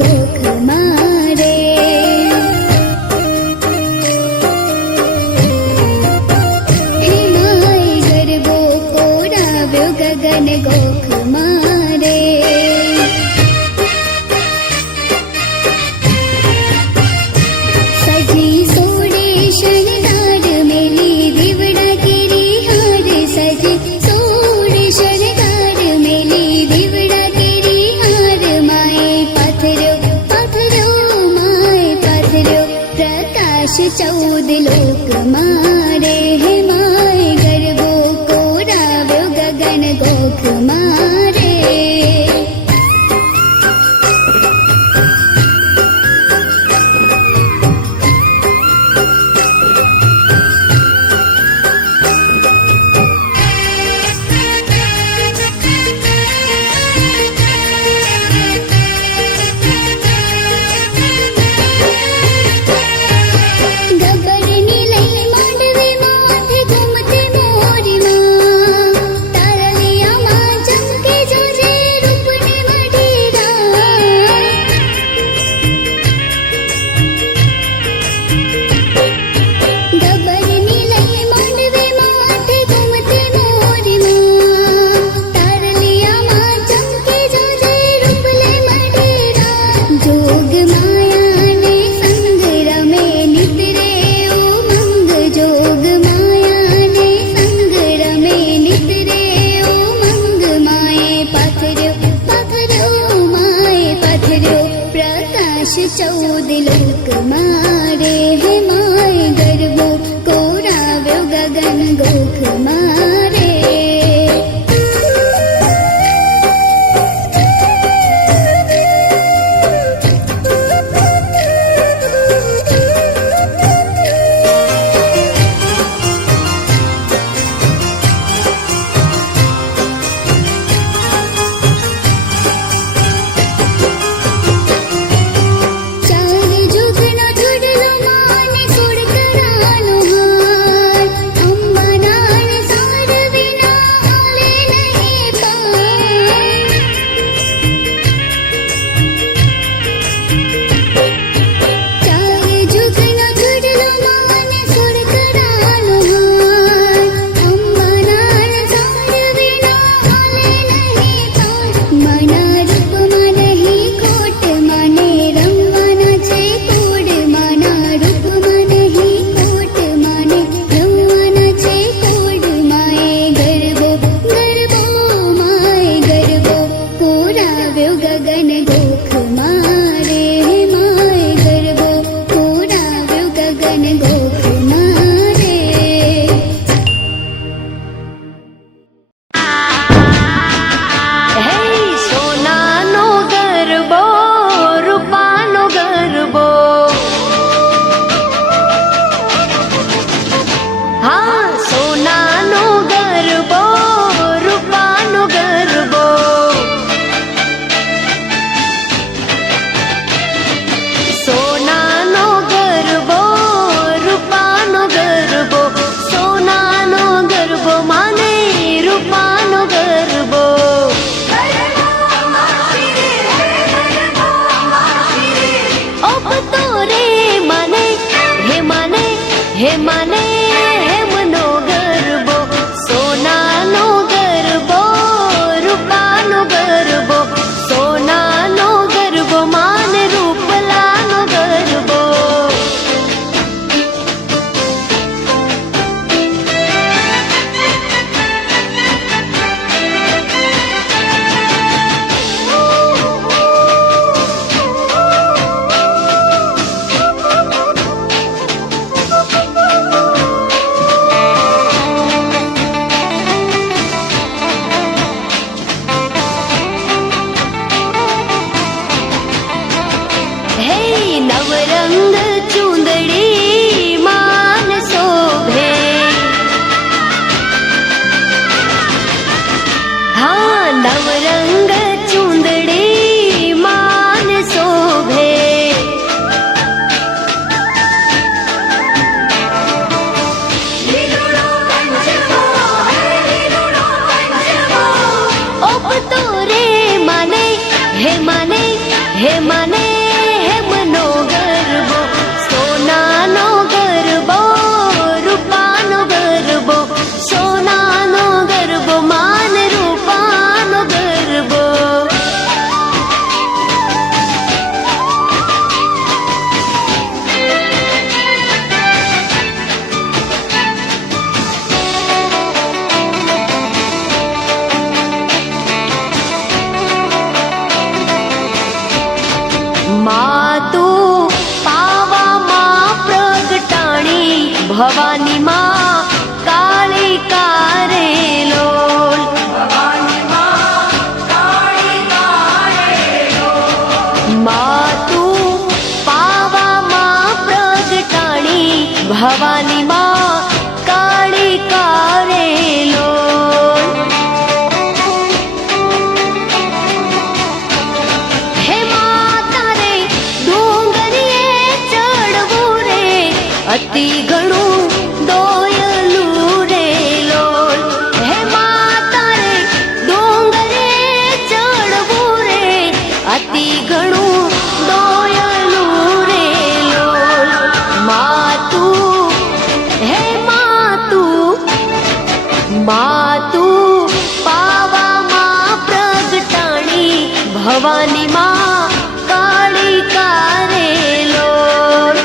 गोख मारे। हिमाय गरबो कोराव्यो गगन गोख मारे। सजी सोड़े शणगार मेली दीवड़ा केरी हार। सजी सोड़े शणगार मेली दीवड़ा केरी हार। माए पाथर्यो पाथर्यो माए पाथर्यो प्रकाश 14 लोक मारे। हे माए गरबो कोराव्यो गगन गोख मारे। गब्बरनी लई मांडवी माथे घूमते मोरी माँ। तारलिया माँ चमके जोजे रूपने मढीरा। गब्बरनी लई मांडवी माथे घूमते मोरी माँ। तारलिया माँ चमके जोजे रूपले मढीरा। जोग माया ने संग रमे नितरे उमंग। जोग माया ने संग रमे नितरे उमंग। माए पाथर्यो पाथर्यो माए पाथर्यो प्रकाश 14 लोक मारे। हे माए गरबो कोराव्यो गगन गोख मारे। चार जुगनो जुडलो माने सोड करानो हार। अंबा नाण सार विना हाले नहीं पार। चार जुगनो जुडलो माने सोड करानो हार। अंबा नाण सार विना हाले नहीं पार। मना रूप में नहीं खोट माने रमवाना छे कोड। माना रूप में नहीं खोट माने रमवाना छे कोड। माए गरबो गरबो माए गरबो कोराव्यो गगन गोख मारे। हे माए गरबो कोराव्यो गगन गोख मारे। હે સોનાનો ગરબો રૂપાનો ગરબો હા સોનાનો ગરબો રૂપાનો ગરબો સોનાનો ગરબો રૂપાનો ગરબો સોનાનો ગરબો માને રૂપાનો ગરબો ઓપ તો રે મને હે મને હે મનો ગરબો સોનાનો ગરબો રૂપાનો ગરબો સોનાનો ગરબો માને રૂપલાનો ગરબો હે નવરંગ ચૂંદડી માન શોભે હા નવરંગ ચૂંદડી માન શોભે ઓપ તો રે મને હે મને માં તું પાવામાં પ્રગટાણી ભવાની માં કાળી કારેલોલ માં તું પાવામાં પ્રગટાણી ભવાની માં કાળી કારેલોલ હે માં તારે ડુંગરીએ ચડવું રે અતિ ઘણું દોયલું રે લોલ હે માં તારે ડુંગરીએ ચડવું રે અતિ ઘણું દોયલું રે લોલ માં તું હે માં તું પાવામાં પ્રગટાણી ભવાની માં કાળી કારેલોલ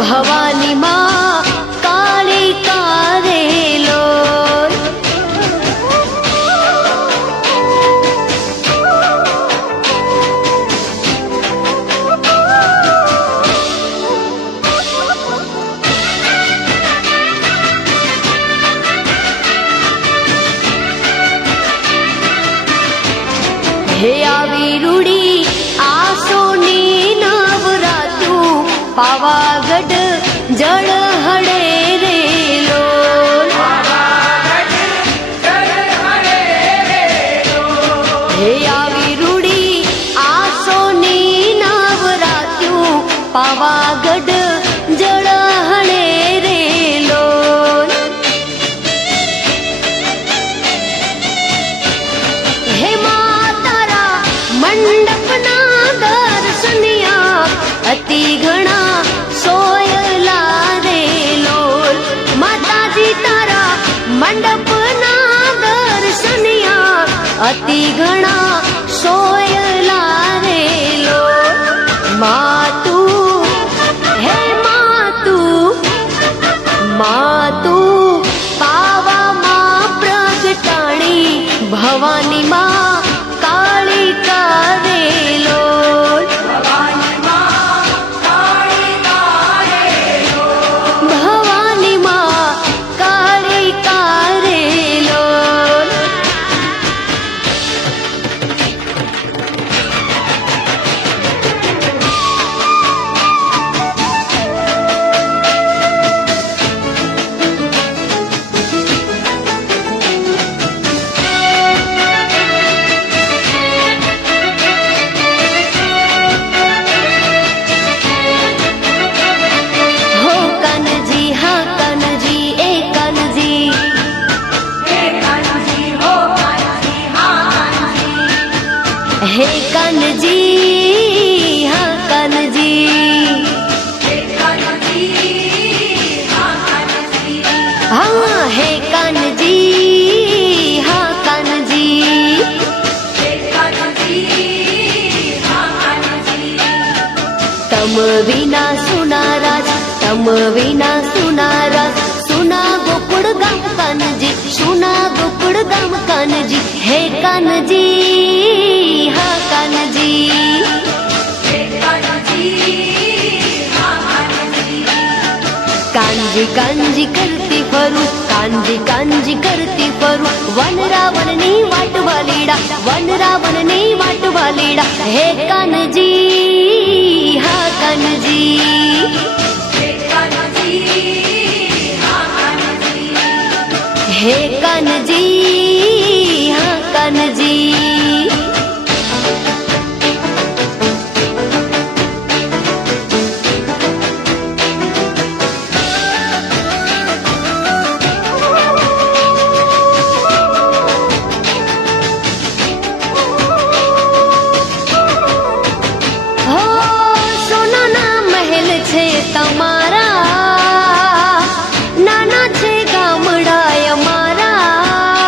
ભવાની માં કાળી કારેલોલ હે આવી રૂડી આસોની નવરાતું પાવાગઢ જળ હડે રે લોલ હે આવી રૂડી આસોની નવરાતું પાવાગઢ જળ હડે રે લોલ હે માં તારા મંડપના દર્શનિયા અતિ ઘણા સોયલા રે લોલ માતાજી તારા મંડપના દર્શનિયા અતિ ઘણા સોયલા રે લોલ માં તું હે માં તું પાવામાં પ્રગટાણી ભવાની માં કાળી કારેલોલ ભવાની માં કાળી કારેલોલ હો કાનજી હા કાનજી એ કાનજી હે કાનજી હા કાનજી હા હે કાનજી હા કાનજી તમ વિના સુનારાજ તમ વિના સુનારાજ સુના ગોકુળ ગામ કાનજી સુના ગોકુળ ગામ કાનજી હે કાનજી હા કાનજી કાનજી કાનજી કરતી ફરું કાનજી કાનજી કરતી ફરું વન રાવણની વાટવા લીડા વન રાવણની વાટવા લીડા હે કાનજી હા કાનજી હે કાનજી હા કાનજી હો સોનાના મહેલ છે તમારા નાના છે ગામડા અમારા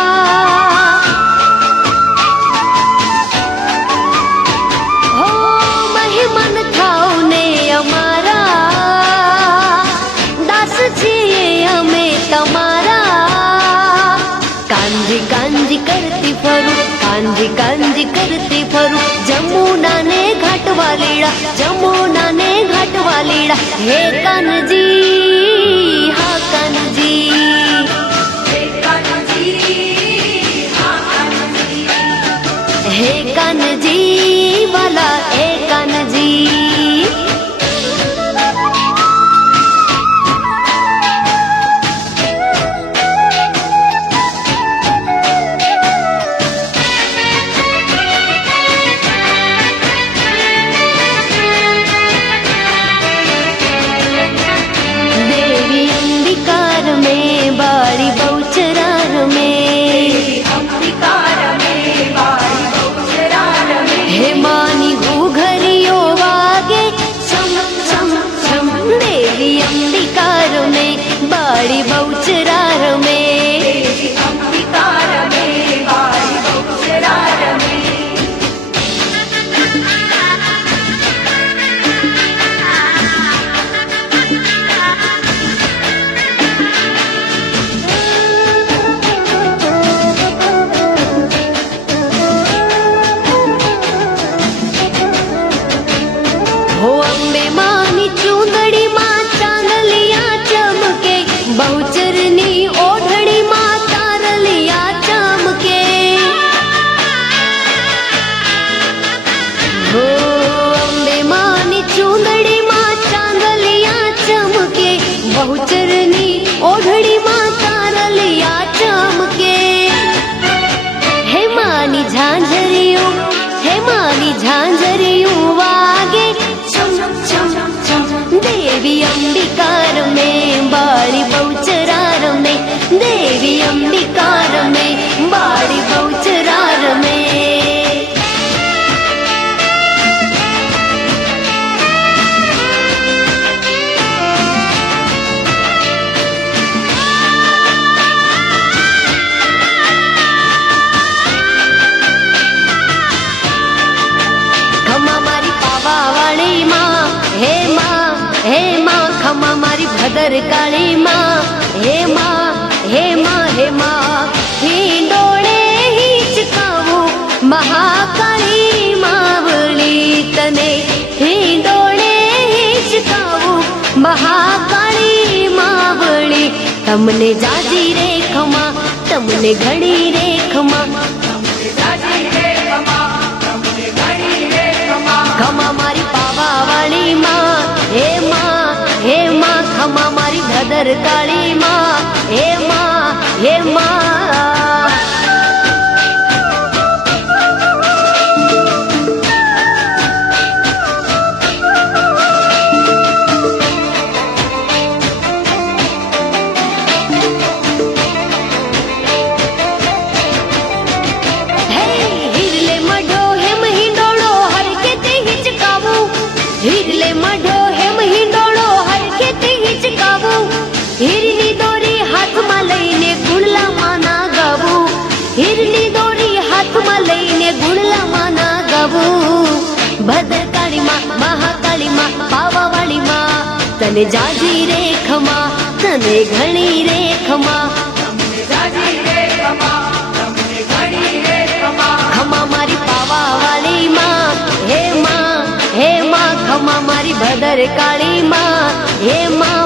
કાંજી કાંજી કરતી ફરું જમુના ને ઘાટ વાલીડા જમુના ને ઘાટ વાલીડા હે કાનજી હા કાનજી હે કાનજી વાલા હે કાનજી देवी अंबिकार में बाड़ी बहुचरार में हे मानी घूघरियो वागे छम छम छम देवी अंबिकार में बाड़ी बहुचरार में हो अम्बे मानी चूंदड़ी मां चांदलिया चमके बहुचरनी ओढ़ड़ी मां तारलिया चमके हो अम्बे मानी चूंदड़ी मां चांदलिया चमके बहुचरनी ओढ़ड़ी मां तारलिया चमके हे मानी झांझरियो हे मानी झांझरियो वागे देवी अंबिकार में बाड़ी बहुचरार में देवी अंबिकार में बाड़ी बहुचरार में खमा मारी पावा वाली माँ हे माँ खमा मारी भदर काली माँ हे माँ हे माँ हिंडोळे हिचकावू महाकाली मावली तने हिंडोळे हिचकावू महाकाली मावली तमने जाजी रे खमा तमने घड़ी रे खमा खमा मारी पावा वाली माँ हे माँ खमा मारी भदर काली माँ हे माँ हिरले मढो हेम हिंडोळो हरके ते हिचकावू हिरले मढो हेम हिंडोळो हरके ते हिचकावू हिरनी दोरी हाथમાં લઈને ગુણલામાં ના ગાવું हिरनी दोरी हाथમાં લઈને ગુણલામાં ના ગાવું ભદ્રકાળી માં મહાકાળી માં પાવાવાળી માં તને જાજી રે ખમા તને ઘણી રે ખમા खमा मारी पावा वाली माँ हे माँ खमा मारी भदर काली माँ हे माँ